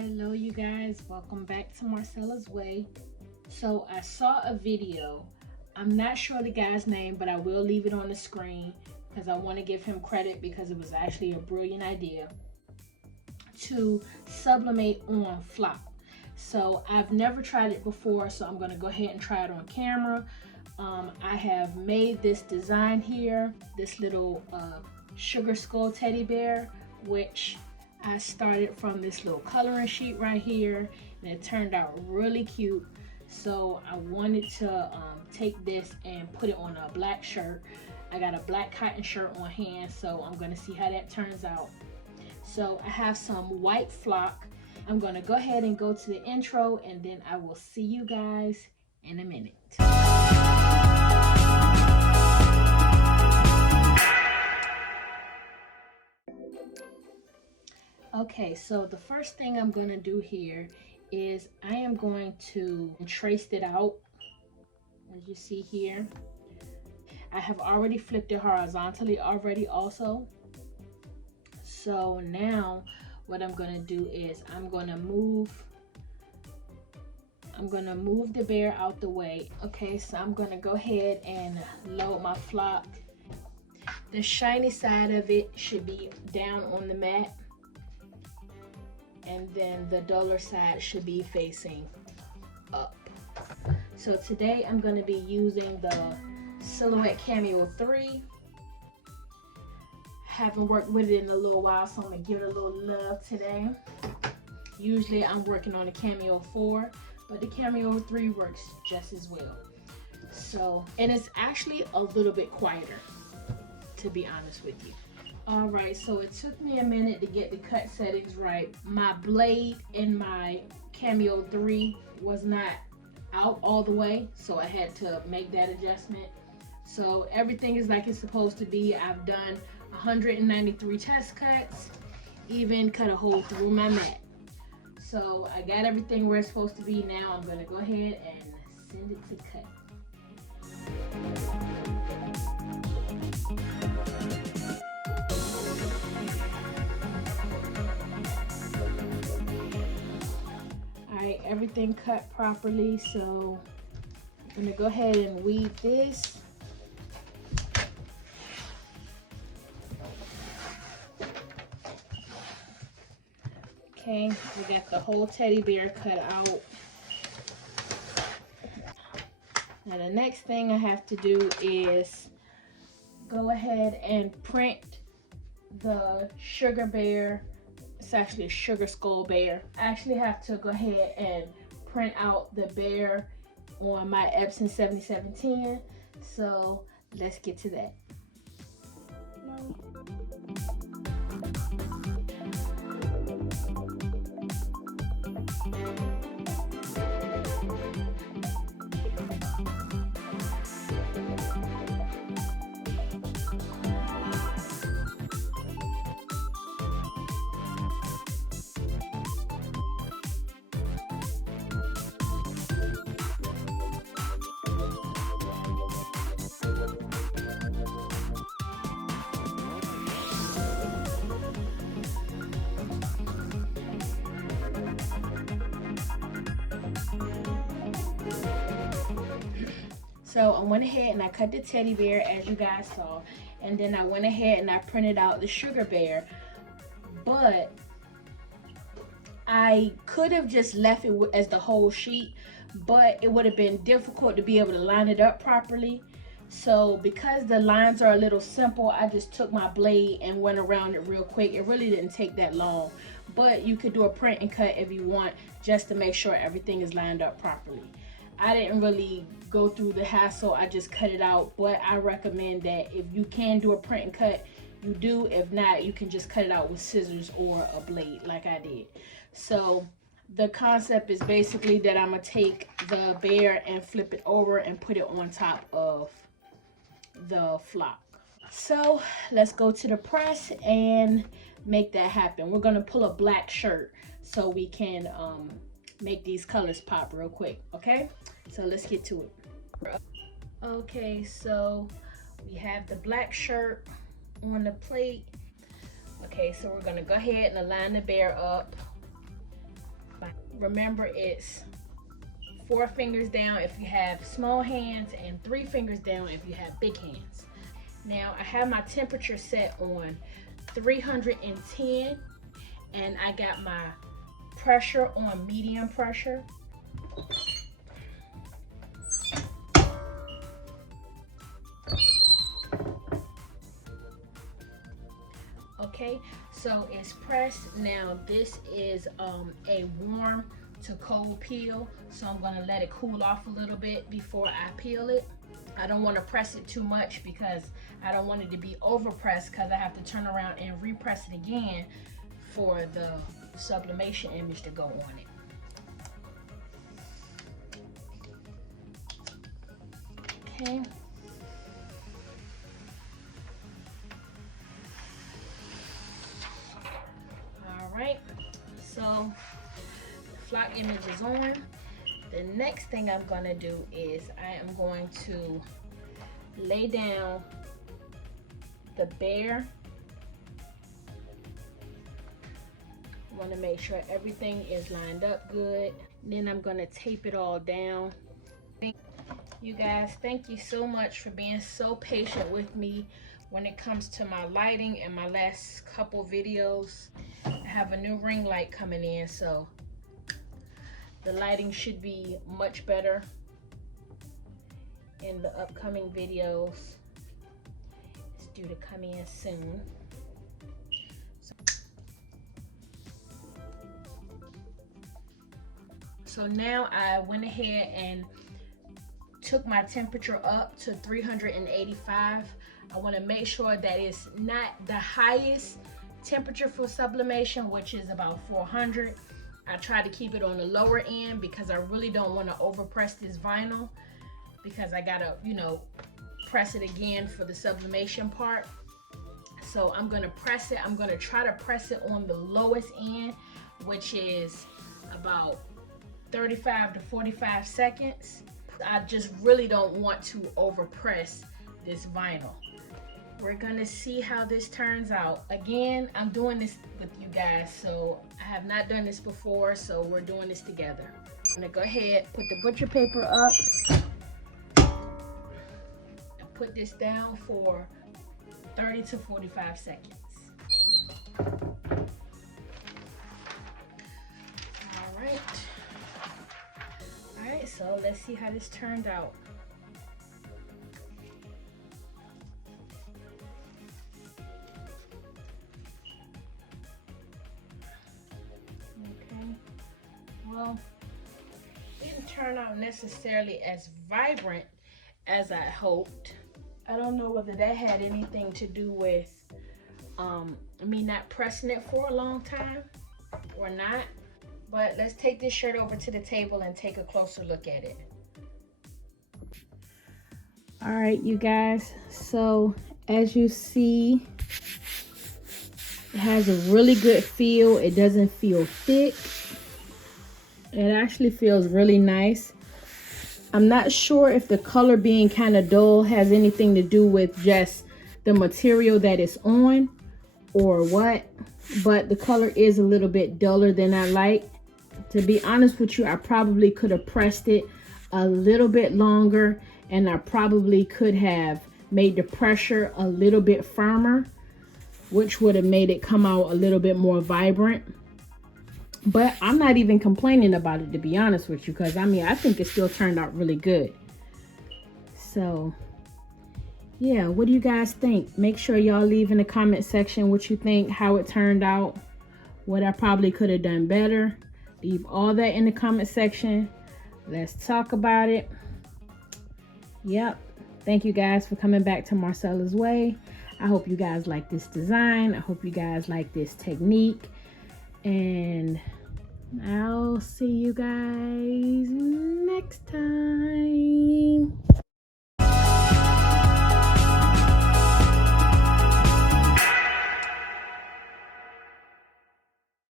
Hello you guys, welcome back to Marcela's Way. So I saw a video, I'm not sure the guy's name, but I will leave it on the screen because I want to give him credit because it was actually a brilliant idea to sublimate on flop. So I've never tried it before, so I'm going to go ahead and try it on camera. I have made this design here, this little sugar skull teddy bear, which I started from this little coloring sheet right here, and it turned out really cute. So I wanted to take this and put it on a black shirt. I got a black cotton shirt on hand, so I'm going to see how that turns out. So I have some white flock. I'm going to go ahead and go to the intro, and then I will see you guys in a minute. Okay, so the first thing I'm going to do here is I am going to trace it out, as you see here. I have already flipped it horizontally already also. So now what I'm going to do is I'm going to move the bear out the way. Okay, so I'm going to go ahead and load my flock. The shiny side of it should be down on the mat, and then the duller side should be facing up. So today I'm going to be using the Silhouette Cameo 3. Haven't worked with it in a little while, so I'm going to give it a little love today. Usually I'm working on the Cameo 4, but the Cameo 3 works just as well. So, and it's actually a little bit quieter, to be honest with you. Alright, so it took me a minute to get the cut settings right. My blade in my Cameo 3 was not out all the way, so I had to make that adjustment. So everything is like it's supposed to be. I've done 193 test cuts, even cut a hole through my mat. So I got everything where it's supposed to be. Now I'm going to go ahead and send it to cut. Alright, everything cut properly, so I'm going to go ahead and weed this. Okay, we got the whole teddy bear cut out. Now the next thing I have to do is go ahead and print the sugar bear. It's actually a sugar skull bear. I actually have to go ahead and print out the bear on my Epson 7710. So let's get to that. So I went ahead and I cut the teddy bear as you guys saw, and then I went ahead and I printed out the sugar bear, but I could have just left it as the whole sheet, but it would have been difficult to be able to line it up properly. So because the lines are a little simple, I just took my blade and went around it real quick. It really didn't take that long, but you could do a print and cut if you want, just to make sure everything is lined up properly. I didn't really go through the hassle, I just cut it out, but I recommend that if you can do a print and cut, you do. If not, you can just cut it out with scissors or a blade like I did. So the concept is basically that I'm gonna take the bear and flip it over and put it on top of the flock. So let's go to the press and make that happen. We're gonna pull a black shirt so we can make these colors pop real quick. Okay, so let's get to it. Okay, so we have the black shirt on the plate. Okay, so we're gonna go ahead and align the bear up. Remember, it's 4 fingers down if you have small hands and 3 fingers down if you have big hands. Now I have my temperature set on 310 and I got my pressure on medium pressure. Okay, so it's pressed. Now this is a warm to cold peel, so I'm going to let it cool off a little bit before I peel it. I don't want to press it too much because I don't want it to be over pressed, because I have to turn around and repress it again for the sublimation image to go on it. Okay. All right, so flock image is on. The next thing I'm going to do is I am going to lay down the bear. I want to make sure everything is lined up good. Then I'm going to tape it all down. You guys, thank you so much for being so patient with me when it comes to my lighting and my last couple videos. I have a new ring light coming in, so the lighting should be much better in the upcoming videos. It's due to come in soon. So now I went ahead and took my temperature up to 385. I want to make sure that it's not the highest temperature for sublimation, which is about 400. I try to keep it on the lower end because I really don't want to overpress this vinyl, because I gotta, you know, press it again for the sublimation part. So I'm gonna press it. I'm gonna try to press it on the lowest end, which is about 35 to 45 seconds. I just really don't want to overpress this vinyl. We're gonna see how this turns out. Again, I'm doing this with you guys, so I have not done this before, so we're doing this together. I'm gonna go ahead, put the butcher paper up, and put this down for 30 to 45 seconds. All right, so let's see how this turned out. Well, it didn't turn out necessarily as vibrant as I hoped. I don't know whether that had anything to do with me not pressing it for a long time or not. But let's take this shirt over to the table and take a closer look at it. All right, you guys. So as you see, it has a really good feel. It doesn't feel thick. It actually feels really nice. I'm not sure if the color being kind of dull has anything to do with just the material that it's on or what, but the color is a little bit duller than I like. To be honest with you, I probably could have pressed it a little bit longer, and I probably could have made the pressure a little bit firmer, which would have made it come out a little bit more vibrant. But I'm not even complaining about it, to be honest with you, because I mean, I think it still turned out really good. So yeah, what do you guys think? Make sure y'all leave in the comment section what you think, how it turned out, what I probably could have done better. Leave all that in the comment section. Let's talk about it. Yep. Thank you guys for coming back to Marcela's Way. I hope you guys like this design. I hope you guys like this technique. And I'll see you guys next time.